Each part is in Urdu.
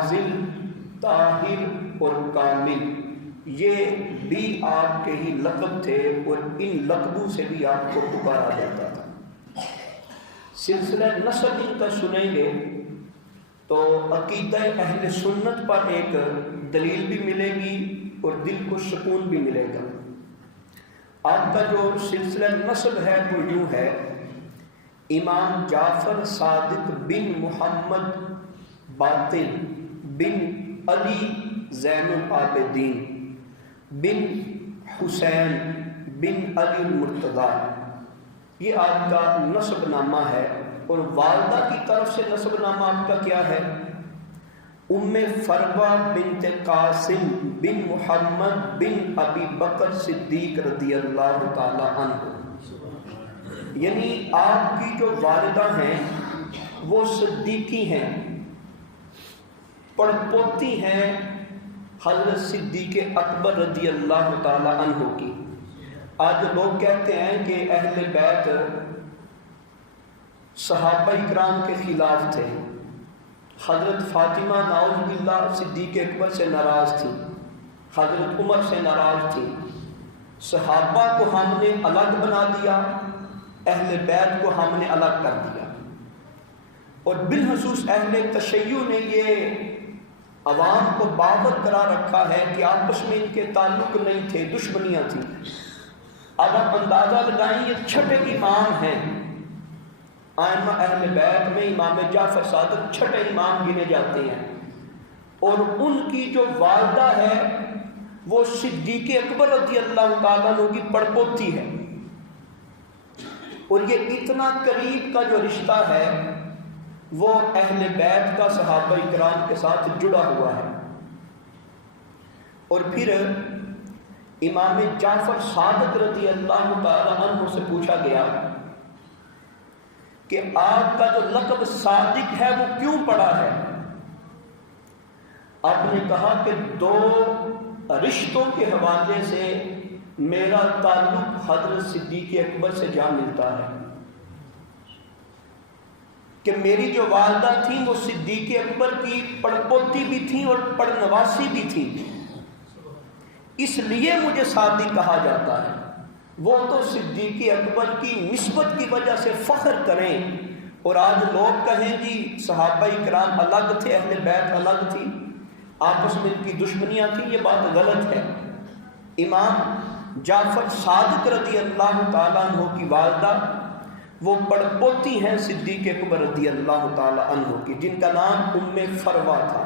فاضل، طاہر اور کامل، یہ بھی آپ کے ہی لقب تھے اور ان لقبوں سے بھی آپ کو پکارا جاتا تھا۔ سلسلہ نسب ان کا سنیں گے تو عقیدہ اہل سنت پر ایک دلیل بھی ملے گی اور دل کو سکون بھی ملے گا۔ آپ کا جو سلسلہ نسب ہے وہ یوں ہے: امام جعفر صادق بن محمد باطل بن علی زین العابدین بن حسین بن علی المرتضیٰ، یہ آپ کا نسب نامہ ہے۔ اور والدہ کی طرف سے نسب نامہ آپ کا کیا ہے؟ ام فروہ بنت قاسم بن محمد بن ابی بکر صدیق رضی اللہ تعالی عنہ، یعنی آپ کی جو والدہ ہیں وہ صدیقی ہیں، پڑپوتی ہیں حضرت صدیق اکبر رضی اللہ تعالی عنہ کی۔ آج لوگ کہتے ہیں کہ اہل بیت صحابہ اکرام کے خلاف تھے، حضرت فاطمہ نعوذ باللہ صدیق اکبر سے ناراض تھی، حضرت عمر سے ناراض تھی، صحابہ کو ہم نے الگ بنا دیا، اہل بیت کو ہم نے الگ کر دیا۔ اور بالخصوص اہل تشیع نے یہ عوام کو باور کرا رکھا ہے کہ آپس میں ان کے تعلق نہیں تھے، دشمنیاں تھیں۔ اب آپ اندازہ لگائیں، یہ چھٹے امام ہیں ائمہ اہل بیت میں، امام جعفر صادق چھٹے امام گنے جاتے ہیں، اور ان کی جو والدہ ہے وہ صدیق اکبر رضی اللہ تعالیٰ عنہ کی پڑپوتی ہے، اور یہ اتنا قریب کا جو رشتہ ہے وہ اہل بیت کا صحابہ اکرام کے ساتھ جڑا ہوا ہے۔ اور پھر امام جعفر صادق رضی اللہ تعالیٰ عنہ سے پوچھا گیا کہ آپ کا جو لقب صادق ہے وہ کیوں پڑا ہے؟ آپ نے کہا کہ دو رشتوں کے حوالے سے میرا تعلق حضرت صدیق اکبر سے جا ملتا ہے، کہ میری جو والدہ تھیں وہ صدیق اکبر کی پڑپوتی بھی تھیں اور پڑنواسی بھی تھیں، اس لیے مجھے صادق کہا جاتا ہے۔ وہ تو صدیق اکبر کی نسبت کی وجہ سے فخر کریں، اور آج لوگ کہیں جی صحابہ اکرام الگ تھے، اہل بیت الگ تھی، آپس میں ان کی دشمنیاں تھیں، یہ بات غلط ہے۔ امام جعفر صادق رضی اللہ تعالیٰ عنہ کی والدہ وہ پڑپوتی ہیں صدیق اکبر رضی اللہ تعالیٰ عنہ کی، جن کا نام ام فروہ تھا۔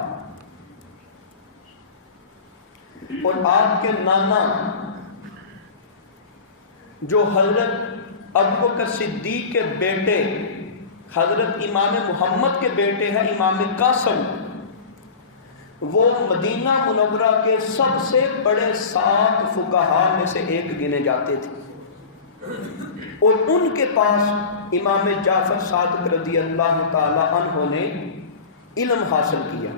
اور آپ کے نانا جو حضرت ابوبکر صدیق کے بیٹے، حضرت امام محمد کے بیٹے ہیں امام قاسم، وہ مدینہ منورہ کے سب سے بڑے 7 فقہاء میں سے ایک گنے جاتے تھے، اور ان کے پاس امام جعفر صادق رضی اللہ تعالی عنہ نے علم حاصل کیا۔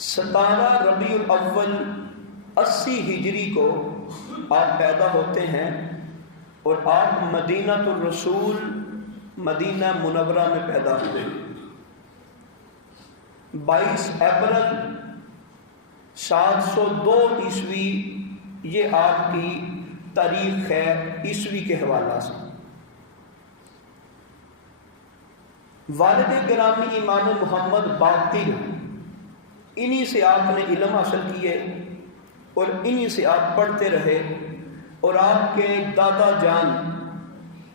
17 ربیع الاول 80 ہجری کو آپ پیدا ہوتے ہیں، اور آپ مدینہ الرسول مدینہ منورہ میں پیدا ہوئے۔ 22 اپریل 702 عیسوی یہ آپ کی تاریخ ہے عیسوی کے حوالہ سے۔ والد گرامی امام محمد باقر، انہی سے آپ نے علم حاصل کیے اور انہی سے آپ پڑھتے رہے، اور آپ کے دادا جان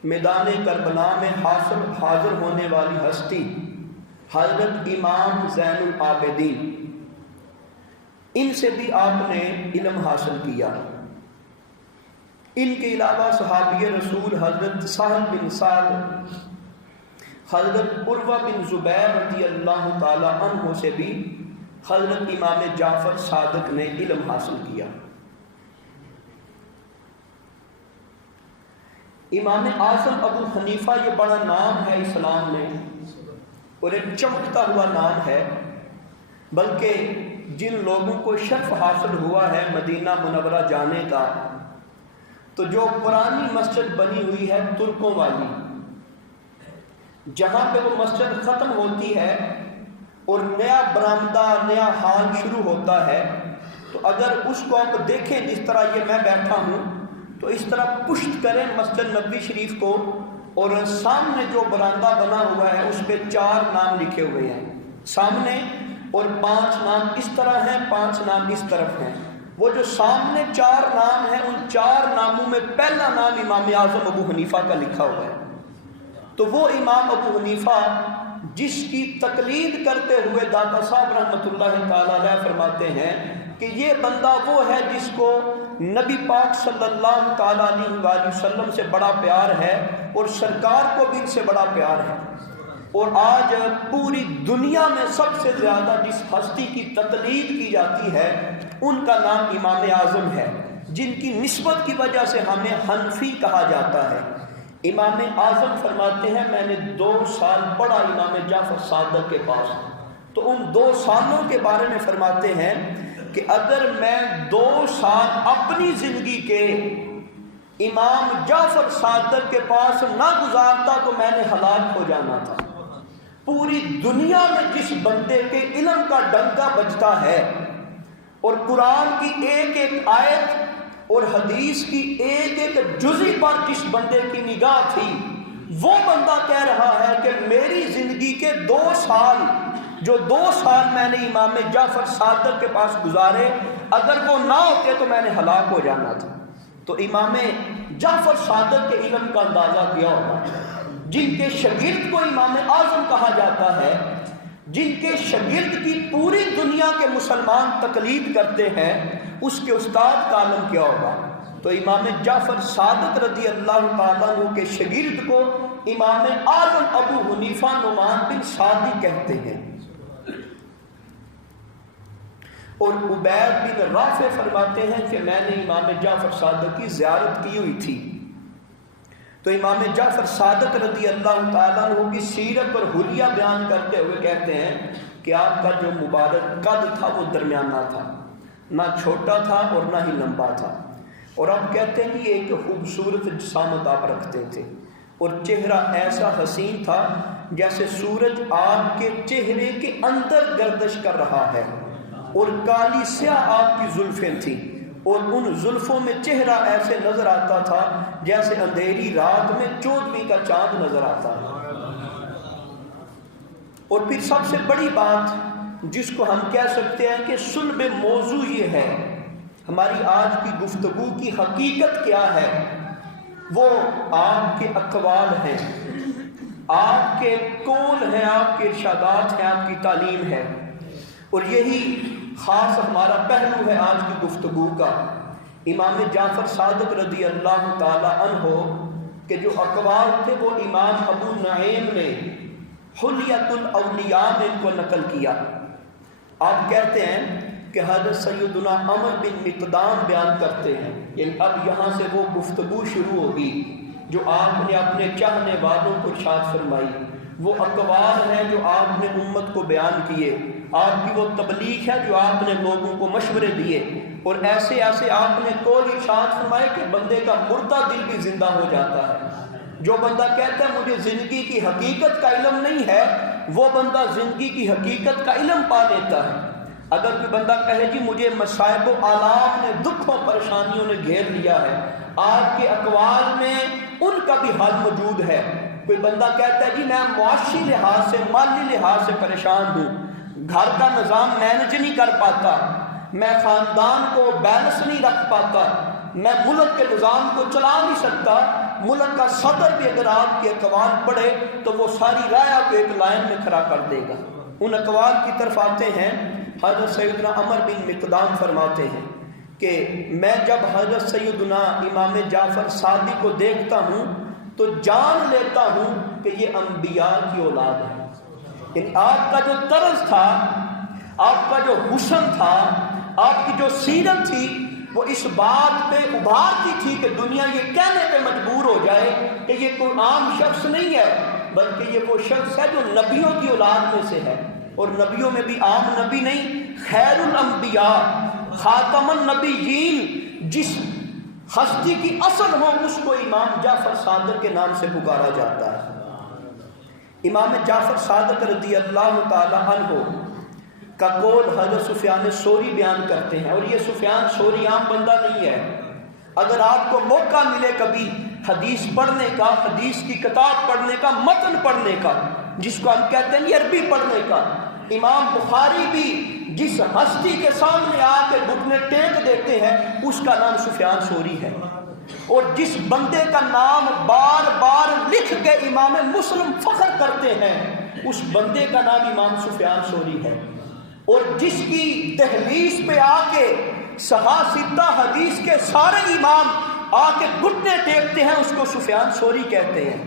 میدان کربلا میں حاضر ہونے والی ہستی حضرت امام زین العابدین، ان سے بھی آپ نے علم حاصل کیا۔ ان کے علاوہ صحابی رسول حضرت سہل بن سعد، حضرت عروہ بن زبیر رضی اللہ تعالی عنہ سے بھی حضرت امام جعفر صادق نے علم حاصل کیا۔ امام اعظم ابو حنیفہ یہ بڑا نام ہے اسلام میں، اور ایک چمکتا ہوا نام ہے، بلکہ جن لوگوں کو شرف حاصل ہوا ہے مدینہ منورہ جانے کا، تو جو پرانی مسجد بنی ہوئی ہے ترکوں والی، جہاں پہ وہ مسجد ختم ہوتی ہے اور نیا برآمدہ نیا ہال شروع ہوتا ہے، تو اگر اس کو آپ دیکھیں جس طرح یہ میں بیٹھا ہوں، تو اس طرح پشت کریں مسجد نبوی شریف کو، اور سامنے جو برآمدہ بنا ہوا ہے اس پہ 4 نام لکھے ہوئے ہیں سامنے، اور 5 نام اس طرح ہیں، 5 نام اس طرف ہیں۔ وہ جو سامنے 4 نام ہیں، ان 4 ناموں میں پہلا نام امام اعظم ابو حنیفہ کا لکھا ہوا ہے۔ تو وہ امام ابو حنیفہ جس کی تقلید کرتے ہوئے داتا صاحب رحمۃ اللہ تعالی علیہ فرماتے ہیں کہ یہ بندہ وہ ہے جس کو نبی پاک صلی اللہ تعالی علیہ وآلہ وسلم سے بڑا پیار ہے، اور سرکار کو بھی ان سے بڑا پیار ہے، اور آج پوری دنیا میں سب سے زیادہ جس ہستی کی تقلید کی جاتی ہے ان کا نام امام اعظم ہے، جن کی نسبت کی وجہ سے ہمیں حنفی کہا جاتا ہے۔ امام اعظم فرماتے ہیں میں نے 2 سال پڑھا امام جعفر صادق کے پاس، تو ان 2 سالوں کے بارے میں فرماتے ہیں کہ اگر میں 2 سال اپنی زندگی کے امام جعفر صادق کے پاس نہ گزارتا تو میں نے ہلاک ہو جانا تھا۔ پوری دنیا میں جس بندے کے علم کا ڈنکا بجتا ہے اور قرآن کی ایک ایک آیت اور حدیث کی ایک ایک جزی پر جس بندے کی نگاہ تھی، وہ بندہ کہہ رہا ہے کہ میری زندگی کے 2 سال جو 2 سال میں نے امام جعفر صادق کے پاس گزارے، اگر وہ نہ ہوتے تو میں نے ہلاک ہو جانا تھا۔ تو امام جعفر صادق کے علم کا اندازہ کیا ہوگا، جن کے شاگرد کو امام اعظم کہا جاتا ہے، جن کے شاگرد کی پوری دنیا کے مسلمان تقلید کرتے ہیں، اس کے استاد کا عالم کیا ہوگا۔ تو امام جعفر صادق رضی اللہ تعالیٰ عنہ کے شاگرد کو امام اعظم ابو حنیفہ نعمان بن سعدی کہتے ہیں۔ اور عبید بن رافع فرماتے ہیں کہ میں نے امام جعفر صادق کی زیارت کی ہوئی تھی، تو امام جعفر صادق رضی اللہ تعالیٰ عنہ کی سیرت اور حلیہ بیان کرتے ہوئے کہتے ہیں کہ آپ کا جو مبارک قد تھا وہ درمیانہ تھا، نہ چھوٹا تھا اور نہ ہی لمبا تھا، اور آپ کہتے ہیں کہ ایک خوبصورت جسامت آپ رکھتے تھے، اور چہرہ ایسا حسین تھا جیسے سورج آپ کے چہرے کے اندر گردش کر رہا ہے، اور کالی سیاہ آپ کی زلفیں تھیں، اور ان زلفوں میں چہرہ ایسے نظر آتا تھا جیسے اندھیری رات میں 14ویں کا چاند نظر آتا ہے۔ اور پھر سب سے بڑی بات جس کو ہم کہہ سکتے ہیں کہ صلب موضوع یہ ہے، ہماری آج کی گفتگو کی حقیقت کیا ہے، وہ آپ کے اقوال ہیں، آپ کے قول ہیں، آپ کے ارشادات ہیں، آپ کی تعلیم ہے، اور یہی خاص ہمارا پہلو ہے آج کی گفتگو کا۔ امام جعفر صادق رضی اللہ تعالی عنہ کے جو اقوال تھے وہ امام ابو نعیم نے حلیۃ الاولیاء میں ان کو نقل کیا۔ آپ کہتے ہیں کہ حضرت سیدنا عمر بن مقدام بیان کرتے ہیں، یعنی اب یہاں سے وہ گفتگو شروع ہوگی جو آپ نے اپنے چاہنے والوں کو ارشاد فرمائی، وہ اقوال ہیں جو آپ نے امت کو بیان کیے، آپ کی وہ تبلیغ ہے جو آپ نے لوگوں کو مشورے دیے، اور ایسے ایسے آپ نے قول ارشاد فرمائے کہ بندے کا مردہ دل بھی زندہ ہو جاتا ہے۔ جو بندہ کہتا ہے مجھے زندگی کی حقیقت کا علم نہیں ہے، وہ بندہ زندگی کی حقیقت کا علم پا لیتا ہے۔ اگر کوئی بندہ کہے جی مجھے مصائب و آلام نے، دکھوں پریشانیوں نے گھیر لیا ہے، آپ کے اقوال میں ان کا بھی حل موجود ہے۔ کوئی بندہ کہتا ہے جی میں معاشی لحاظ سے، مالی لحاظ سے پریشان ہوں، گھر کا نظام مینج نہیں کر پاتا، میں خاندان کو بیلنس نہیں رکھ پاتا، میں ملک کے نظام کو چلا نہیں سکتا، ملک کا صدر بھی اگر آپ کے اقوال پڑھے تو وہ ساری رائے کو ایک لائن میں کھڑا کر دے گا۔ ان اقوال کی طرف آتے ہیں، حضرت سیدنا عمر بن مقدام فرماتے ہیں کہ میں جب حضرت سیدنا امام جعفر صادق کو دیکھتا ہوں تو جان لیتا ہوں کہ یہ انبیاء کی اولاد ہے۔ یعنی آپ کا جو طرز تھا، آپ کا جو حسن تھا، آپ کی جو سیرت تھی، وہ اس بات پہ ابھارتی تھی کہ دنیا یہ کہنے پہ مجبور ہو جائے کہ یہ کوئی عام شخص نہیں ہے، بلکہ یہ وہ شخص ہے جو نبیوں کی اولاد میں سے ہے، اور نبیوں میں بھی عام نبی نہیں، خیر الانبیاء، خاتم النبیین، جس ہستی کی اصل ہو اس کو امام جعفر صادق کے نام سے پکارا جاتا ہے۔ امام جعفر صادق رضی اللہ تعالی عنہ کا قول حضرت سفیان ثوری بیان کرتے ہیں، اور یہ سفیان ثوری عام بندہ نہیں ہے۔ اگر آپ کو موقع ملے کبھی حدیث پڑھنے کا، حدیث کی کتاب پڑھنے کا، متن پڑھنے کا، جس کو ہم کہتے ہیں عربی پڑھنے کا، امام بخاری بھی جس ہستی کے سامنے آ کے گھٹنے ٹیک دیتے ہیں اس کا نام سفیان ثوری ہے، اور جس بندے کا نام بار بار لکھ کے امام مسلم فخر کرتے ہیں اس بندے کا نام امام سفیان ثوری ہے، اور جس کی دہلیز پہ آ کے صحاح حدیث کے سارے امام آ کے گھٹنے ٹیکتے ہیں اس کو سفیان ثوری کہتے ہیں۔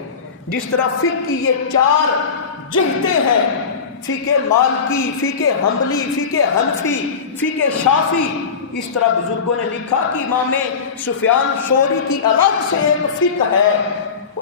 جس طرح فقہ کی یہ 4 جہتیں ہیں، فقہ مالکی، فقہ حنبلی، فقہ حنفی، فقہ شافعی، اس طرح بزرگوں نے لکھا کہ امام سفیان ثوری کی الگ سے ایک فقہ ہے،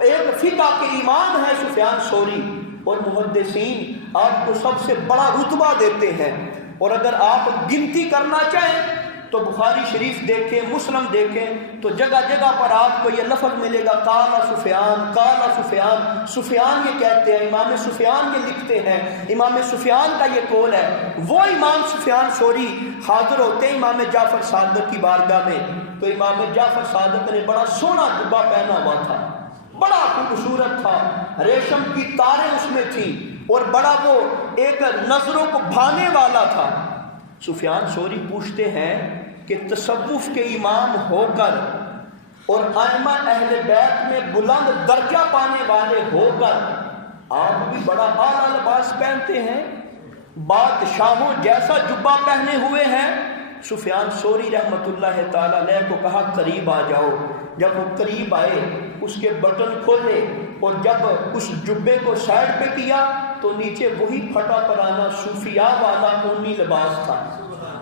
ایک فقہ کے امام ہے سفیان ثوری، اور محدثین آپ کو سب سے بڑا رتبہ دیتے ہیں۔ اور اگر آپ گنتی کرنا چاہیں تو بخاری شریف دیکھیں، مسلم دیکھیں، تو جگہ جگہ پر آپ کو یہ لفظ ملے گا قال سفیان، قال سفیان، سفیان یہ کہتے ہیں، امام سفیان یہ لکھتے ہیں، امام سفیان کا یہ قول ہے۔ وہ امام سفیان ثوری حاضر ہوتے ہیں امام جعفر صادق کی بارگاہ میں، تو امام جعفر صادق نے بڑا سونا جبہ پہنا ہوا تھا، بڑا خوبصورت تھا، ریشم کی تاریں اس میں تھیں، اور بڑا وہ ایک نظروں کو بھانے والا تھا۔ سفیان ثوری پوچھتے ہیں کہ تصوف کے امام ہو کر اور ائمہ اہل بیت میں بلند درجہ پانے والے ہو کر آپ بھی بڑا اعلیٰ لباس پہنتے ہیں، بادشاہوں جیسا جبہ پہنے ہوئے ہیں۔ سفیان ثوری رحمۃ اللہ تعالی علیہ کو کہا قریب آ جاؤ۔ جب وہ قریب آئے اس کے بٹن کھولے، اور جب اس جبے کو سائڈ پہ کیا تو نیچے وہی پھٹا پرانا صوفیاء والا اونی لباس تھا۔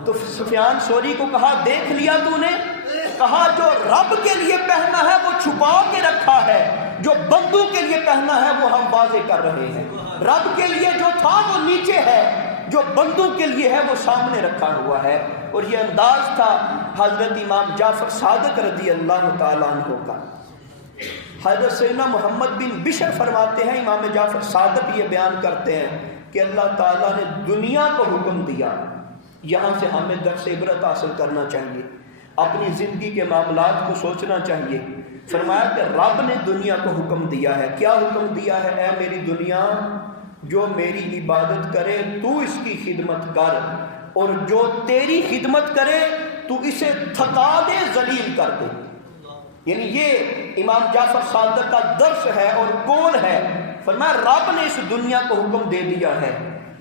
تو سفیان ثوری کو کہا دیکھ لیا تو نے؟ کہا جو رب کے لیے پہنا ہے وہ چھپا کے رکھا ہے، جو بندوں کے لیے پہنا ہے وہ ہم واضح کر رہے ہیں۔ رب کے لیے جو تھا وہ نیچے ہے، جو بندوں کے لیے ہے وہ سامنے رکھا ہوا ہے۔ اور یہ انداز تھا حضرت امام جعفر صادق رضی اللہ تعالیٰ عنہ کا۔ حضرت سیدنا محمد بن بشر فرماتے ہیں، امام جعفر صادق یہ بیان کرتے ہیں کہ اللہ تعالیٰ نے دنیا کو حکم دیا۔ یہاں سے ہمیں درس عبرت حاصل کرنا چاہیے، اپنی زندگی کے معاملات کو سوچنا چاہیے۔ فرمایا کہ رب نے دنیا کو حکم دیا ہے۔ کیا حکم دیا ہے؟ اے میری دنیا، جو میری عبادت کرے تو اس کی خدمت کر، اور جو تیری خدمت کرے تو اسے تھکا دے، ذلیل کر دے۔ یعنی یہ امام جعفر صادق کا درس ہے اور قول ہے۔ فرمایا رب نے اس دنیا کو حکم دے دیا ہے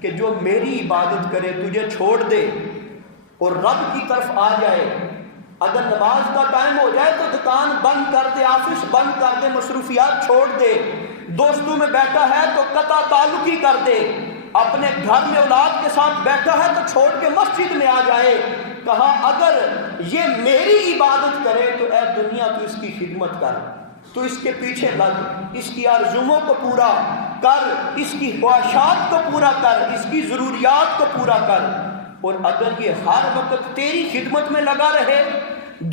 کہ جو میری عبادت کرے تجھے چھوڑ دے اور رب کی طرف آ جائے۔ اگر نماز کا ٹائم ہو جائے تو دکان بند کر دے، آفس بند کر دے، مصروفیات چھوڑ دے، دوستوں میں بیٹھا ہے تو قطع تعلقی کر دے، اپنے گھر میں اولاد کے ساتھ بیٹھا ہے تو چھوڑ کے مسجد میں آ جائے۔ کہا اگر یہ میری عبادت کرے تو اے دنیا تو اس کی خدمت کر، تو اس کے پیچھے لگ، اس کی آرزوؤں کو پورا کر، اس کی خواہشات کو پورا کر، اس کی ضروریات کو پورا کر۔ اور اگر یہ ہر وقت تیری خدمت میں لگا رہے،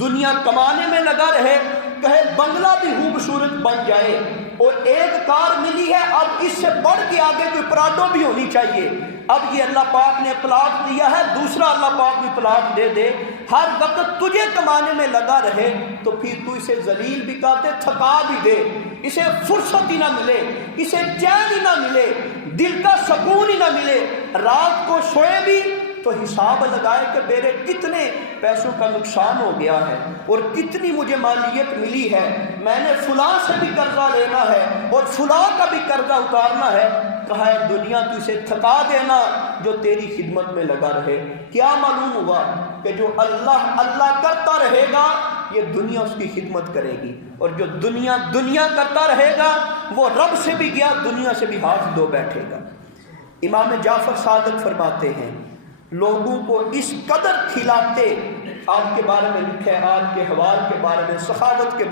دنیا کمانے میں لگا رہے، کہے بنگلہ بھی خوبصورت بن جائے، اور ایک کار ملی ہے اب اس سے بڑھ کے آگے کوئی پراڈو بھی ہونی چاہیے، اب یہ اللہ پاک نے پلاٹ دیا ہے، دوسرا اللہ پاک بھی پلاٹ دے دے، ہر وقت تجھے کمانے میں لگا رہے، تو پھر تو اسے ذلیل بھی کر دے، تھکا بھی دے، اسے فرصت ہی نہ ملے، اسے چین ہی نہ ملے، دل کا سکون ہی نہ ملے، رات کو سوئے بھی تو حساب لگائے کہ میرے کتنے پیسوں کا نقصان ہو گیا ہے اور کتنی مجھے مالیت ملی ہے، میں نے فلاں سے بھی قرضہ لینا ہے اور فلاں کا بھی قرضہ اتارنا ہے۔ کہا ہے دنیا تو اسے تھکا دینا جو تیری خدمت میں لگا رہے۔ کیا معلوم ہوا کہ جو اللہ اللہ کرتا رہے گا یہ دنیا اس کی خدمت کرے گی، اور جو دنیا دنیا کرتا رہے گا وہ رب سے بھی گیا دنیا سے بھی ہاتھ دھو بیٹھے گا۔ امام جعفر صادق فرماتے ہیں لوگوں کو اس قدر کھلاتے، آپ کے بارے میں لکھے، آپ کے حوال کے بارے میں، سخاوت کے بارے میں،